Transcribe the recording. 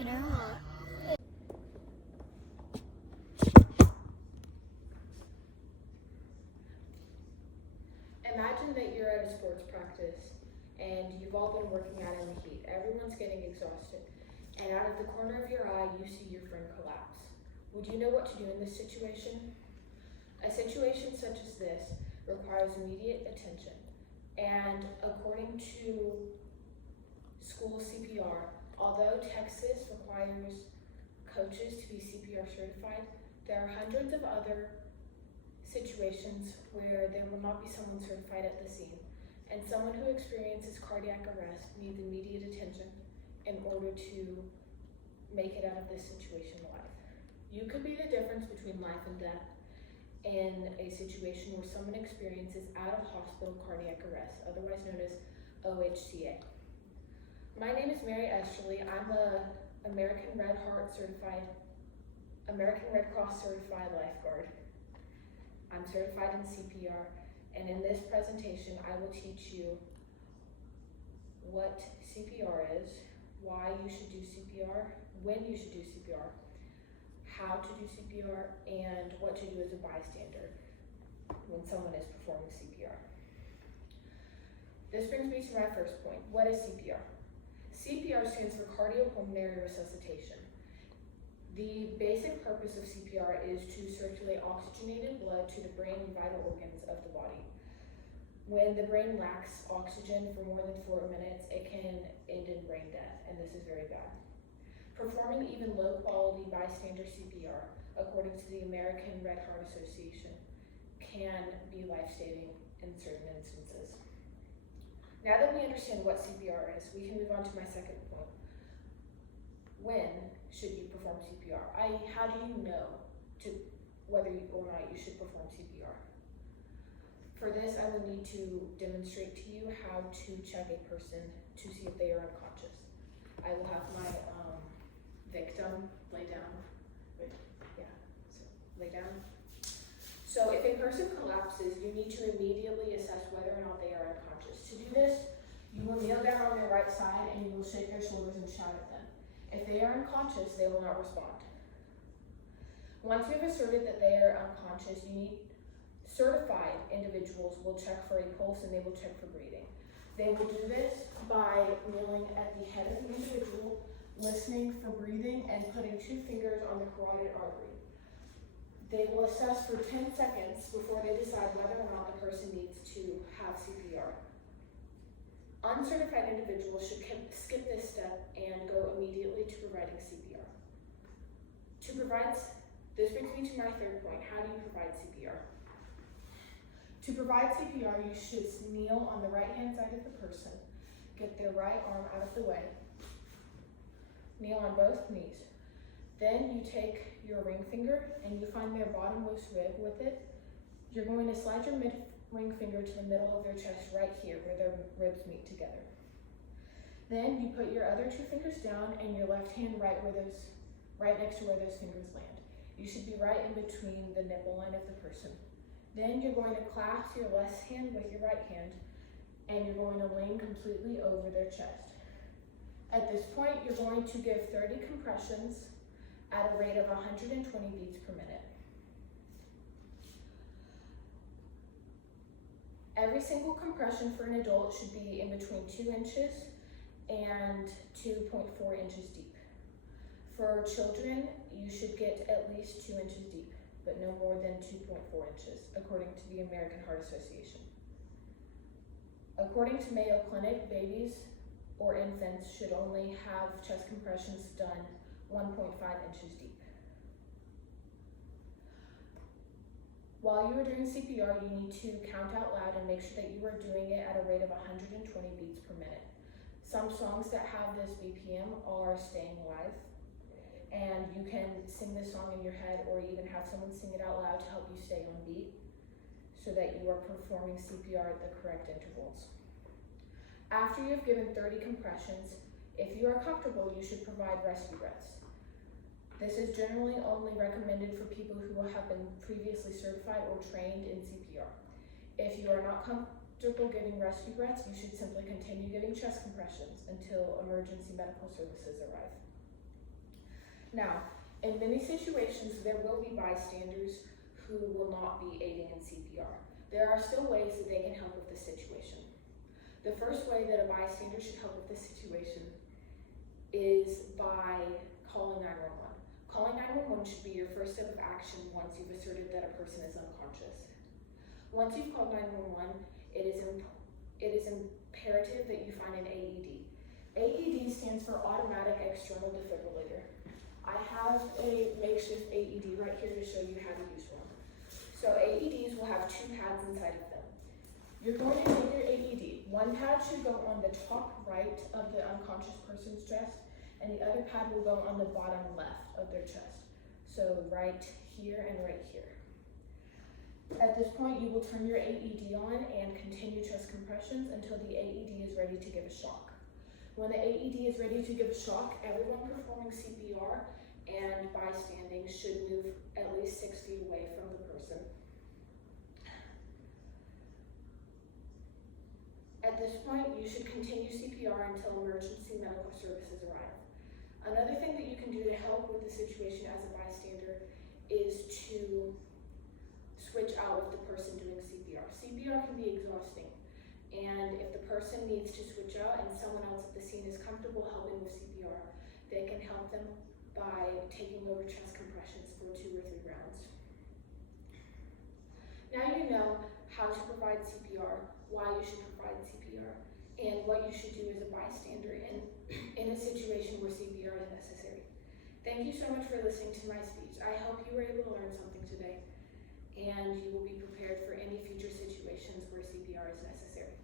Imagine that you're at a sports practice and you've all been working out in the heat. Everyone's getting exhausted. And out of the corner of your eye, you see your friend collapse. Would you know what to do in this situation? A situation such as this requires immediate attention. And according to school CPR, although Texas requires coaches to be CPR certified, there are hundreds of other situations where there will not be someone certified at the scene, and someone who experiences cardiac arrest needs immediate attention in order to make it out of this situation alive. You could be the difference between life and death in a situation where someone experiences out-of-hospital cardiac arrest, otherwise known as OHCA. My name is Mary Esterly. I'm a American Red Cross certified lifeguard. I'm certified in CPR, and in this presentation, I will teach you what CPR is, why you should do CPR, when you should do CPR, how to do CPR, and what to do as a bystander when someone is performing CPR. This brings me to my first point. What is CPR? CPR stands for cardiopulmonary resuscitation. The basic purpose of CPR is to circulate oxygenated blood to the brain and vital organs of the body. When the brain lacks oxygen for more than 4 minutes, it can end in brain death, and this is very bad. Performing even low-quality bystander CPR, according to the American Red Heart Association, can be life-saving in certain instances. Now that we understand what CPR is, we can move on to my second point. When should you perform CPR? How do you know whether or not you should perform CPR? For this, I will need to demonstrate to you how to check a person to see if they are unconscious. I will have my victim lay down. Lay down. So if a person collapses, you need to immediately assess whether or not they are unconscious. To do this, you will kneel down on their right side and you will shake their shoulders and shout at them. If they are unconscious, they will not respond. Once you have asserted that they are unconscious, certified individuals will check for a pulse and they will check for breathing. They will do this by kneeling at the head of the individual, listening for breathing, and putting 2 fingers on the carotid artery. They will assess for 10 seconds before they decide whether or not the person needs to have CPR. Uncertified individuals should skip this step and go immediately to providing CPR. This brings me to my third point. How do you provide CPR? To provide CPR, you should kneel on the right-hand side of the person, get their right arm out of the way, kneel on both knees. Then you take your ring finger and you find their bottommost rib with it. You're going to slide your ring finger to the middle of their chest right here where their ribs meet together. Then you put your other 2 fingers down and your left hand right next to where those fingers land. You should be right in between the nipple line of the person. Then you're going to clasp your left hand with your right hand and you're going to lean completely over their chest. At this point, you're going to give 30 compressions at a rate of 120 beats per minute. Every single compression for an adult should be in between 2 inches and 2.4 inches deep. For children, you should get at least 2 inches deep, but no more than 2.4 inches, according to the American Heart Association. According to Mayo Clinic, babies or infants should only have chest compressions done 1.5 inches deep. While you are doing CPR, you need to count out loud and make sure that you are doing it at a rate of 120 beats per minute. Some songs that have this BPM are Staying Alive, and you can sing this song in your head or even have someone sing it out loud to help you stay on beat so that you are performing CPR at the correct intervals. After you have given 30 compressions, if you are comfortable, you should provide rescue breaths. This is generally only recommended for people who have been previously certified or trained in CPR. If you are not comfortable giving rescue breaths, you should simply continue giving chest compressions until emergency medical services arrive. Now, in many situations, there will be bystanders who will not be aiding in CPR. There are still ways that they can help with the situation. The first way that a bystander should help with this situation is by calling 911. Calling 911 should be your first step of action once you've asserted that a person is unconscious. Once you've called 911, it is imperative that you find an AED. AED stands for Automatic External Defibrillator. I have a makeshift AED right here to show you how to use one. So AEDs will have 2 pads inside of them. You're going to take your AED. One pad should go on the top right of the unconscious person's chest, and the other pad will go on the bottom left of their chest. So right here and right here. At this point, you will turn your AED on and continue chest compressions until the AED is ready to give a shock. When the AED is ready to give a shock, everyone performing CPR and bystanding should move at least 6 feet away from the person. At this point, you should continue CPR until emergency medical services arrive. Another thing that you can do to help with the situation as a bystander is to switch out with the person doing CPR. CPR can be exhausting, and if the person needs to switch out and someone else at the scene is comfortable helping with CPR, they can help them by taking over chest compressions for 2 or 3 rounds. Now you know how to provide CPR, why you should provide CPR, and what you should do as a bystander in a situation where CPR is necessary. Thank you so much for listening to my speech. I hope you were able to learn something today, and you will be prepared for any future situations where CPR is necessary.